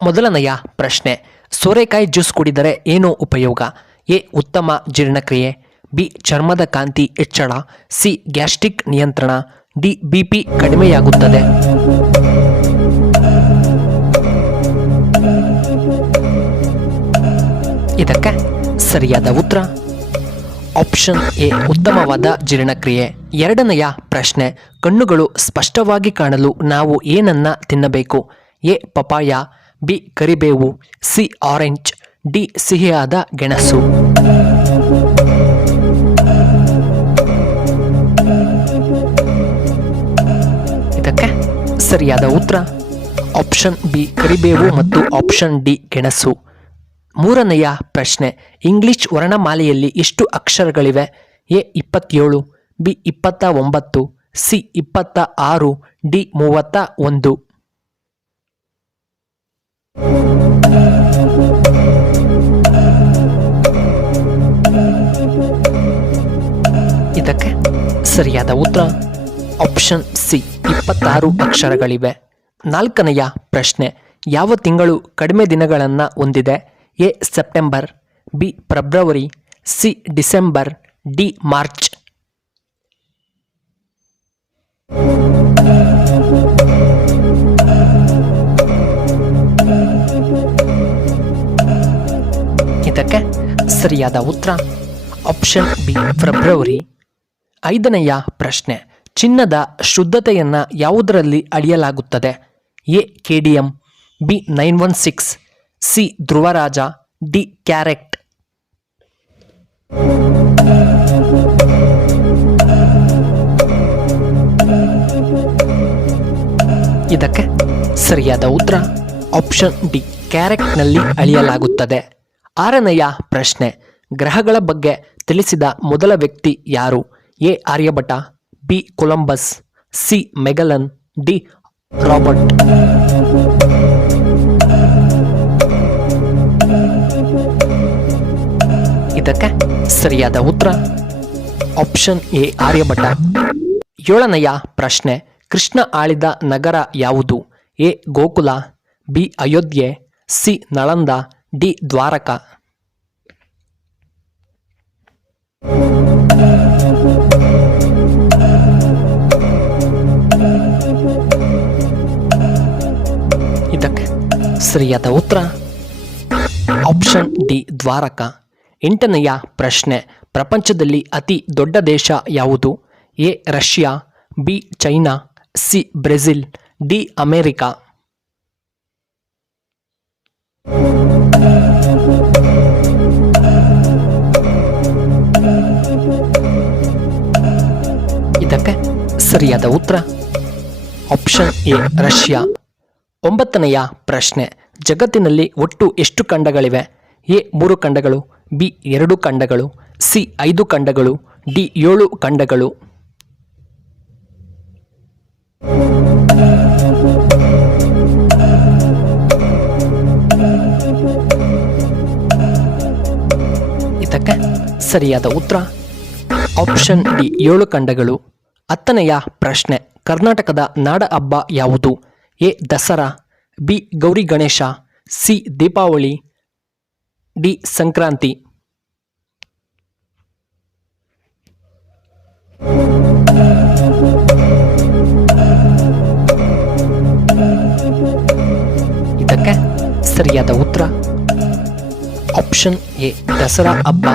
ಮೊದಲನೆಯ ಪ್ರಶ್ನೆ, ಸೋರೆಕಾಯಿ ಜ್ಯೂಸ್ ಕುಡಿದರೆ ಏನು ಉಪಯೋಗ? ಎ. ಉತ್ತಮ ಜೀರ್ಣಕ್ರಿಯೆ, ಬಿ. ಚರ್ಮದ ಕಾಂತಿ ಹೆಚ್ಚಳ, ಸಿ. ಗ್ಯಾಸ್ಟ್ರಿಕ್ ನಿಯಂತ್ರಣ, ಡಿ. ಬಿಪಿ ಕಡಿಮೆಯಾಗುತ್ತದೆ. ಇದಕ್ಕೆ ಸರಿಯಾದ ಉತ್ತರ ಆಪ್ಷನ್ ಎ, ಉತ್ತಮವಾದ ಜೀರ್ಣಕ್ರಿಯೆ. ಎರಡನೆಯ ಪ್ರಶ್ನೆ, ಕಣ್ಣುಗಳು ಸ್ಪಷ್ಟವಾಗಿ ಕಾಣಲು ನಾವು ಏನನ್ನ ತಿನ್ನಬೇಕು? ಎ. Papaya, B. ಕರಿಬೇವು, ಸಿ. Orange, D. ಸಿಹಿಯಾದ ಗೆಣಸು. ಇದಕ್ಕೆ ಸರಿಯಾದ ಉತ್ತರ ಆಪ್ಷನ್ ಬಿ, ಕರಿಬೇವು ಮತ್ತು ಆಪ್ಷನ್ ಡಿ, ಗೆಣಸು. ಮೂರನೆಯ ಪ್ರಶ್ನೆ, ಇಂಗ್ಲಿಷ್ ವರ್ಣಮಾಲೆಯಲ್ಲಿ ಎಷ್ಟು ಅಕ್ಷರಗಳಿವೆ? ಎ. 27, ಬಿ. 29, ಸಿ. 26, ಡಿ. 31. ಇದಕ್ಕೆ ಸರಿಯಾದ ಉತ್ತರ ಆಪ್ಷನ್ ಸಿ, 26 ಅಕ್ಷರಗಳಿವೆ. ನಾಲ್ಕನೆಯ ಪ್ರಶ್ನೆ, ಯಾವ ತಿಂಗಳು ಕಡಿಮೆ ದಿನಗಳನ್ನು ಹೊಂದಿದೆ? A. September, B. February, C. December, D. March. ಇದಕ್ಕೆ ಸರಿಯಾದ ಉತ್ತರ ಆಪ್ಷನ್ ಬಿ, ಫೆಬ್ರವರಿ. ಐದನೆಯ ಪ್ರಶ್ನೆ, ಚಿನ್ನದ ಶುದ್ಧತೆಯನ್ನ ಯಾವುದರಲ್ಲಿ ಅಳೆಯಲಾಗುತ್ತದೆ? A. KDM, B. 916, C. Dhruvaraj, D. Carat. ಇದಕ್ಕೆ ಸರಿಯಾದ ಉತ್ತರ ಆಪ್ಷನ್ ಡಿ, ಕ್ಯಾರೆಟ್ನಲ್ಲಿ ಅಳೆಯಲಾಗುತ್ತದೆ. ಆರನೆಯ ಪ್ರಶ್ನೆ, ಗ್ರಹಗಳ ಬಗ್ಗೆ ತಿಳಿಸಿದ ಮೊದಲ ವ್ಯಕ್ತಿ ಯಾರು? A. Aryabhata, B. Columbus, C. Magellan, D. Robert. ಇದಕ್ಕೆ ಸರಿಯಾದ ಉತ್ತರ ಆಪ್ಷನ್ ಎ, ಆರ್ಯಭಟ. ಏಳನೆಯ ಪ್ರಶ್ನೆ, ಕೃಷ್ಣ ಆಳಿದ ನಗರ ಯಾವುದು? A. Gokula, B. Ayodhya, C. Nalanda, D. Dwarka. ಇದಕ್ಕೆ ಸರಿಯಾದ ಉತ್ತರ ಆಪ್ಷನ್ ಡಿ, ದ್ವಾರಕ. ಎಂಟನೆಯ ಪ್ರಶ್ನೆ, ಪ್ರಪಂಚದಲ್ಲಿ ಅತಿ ದೊಡ್ಡ ದೇಶ ಯಾವುದು? A. Russia, B. China, C. Brazil, D. America. ಇದಕ್ಕೆ ಸರಿಯಾದ ಉತ್ತರ ಆಪ್ಷನ್ ಎ, ರಷ್ಯಾ. ಒಂಬತ್ತನೆಯ ಪ್ರಶ್ನೆ, ಜಗತ್ತಿನಲ್ಲಿ ಒಟ್ಟು ಎಷ್ಟು ಖಂಡಗಳಿವೆ? ಎ. 3 ಖಂಡಗಳು, ಬಿ. 2 ಖಂಡಗಳು, ಸಿ. 5 ಖಂಡಗಳು, ಡಿ. 7 ಖಂಡಗಳು. ಇದಕ್ಕೆ ಸರಿಯಾದ ಉತ್ತರ ಆಪ್ಷನ್ ಡಿ, 7 ಖಂಡಗಳು. ಹತ್ತನೆಯ ಪ್ರಶ್ನೆ, ಕರ್ನಾಟಕದ ನಾಡ ಹಬ್ಬ ಯಾವುದು? A. Dasara, B. Gauri Ganesha, C. Deepavali, D. Sankranti. ಇದಕ್ಕೆ ಸರಿಯಾದ ಉತ್ತರ ಆಪ್ಷನ್ ಎ, ದಸರಾ ಹಬ್ಬ.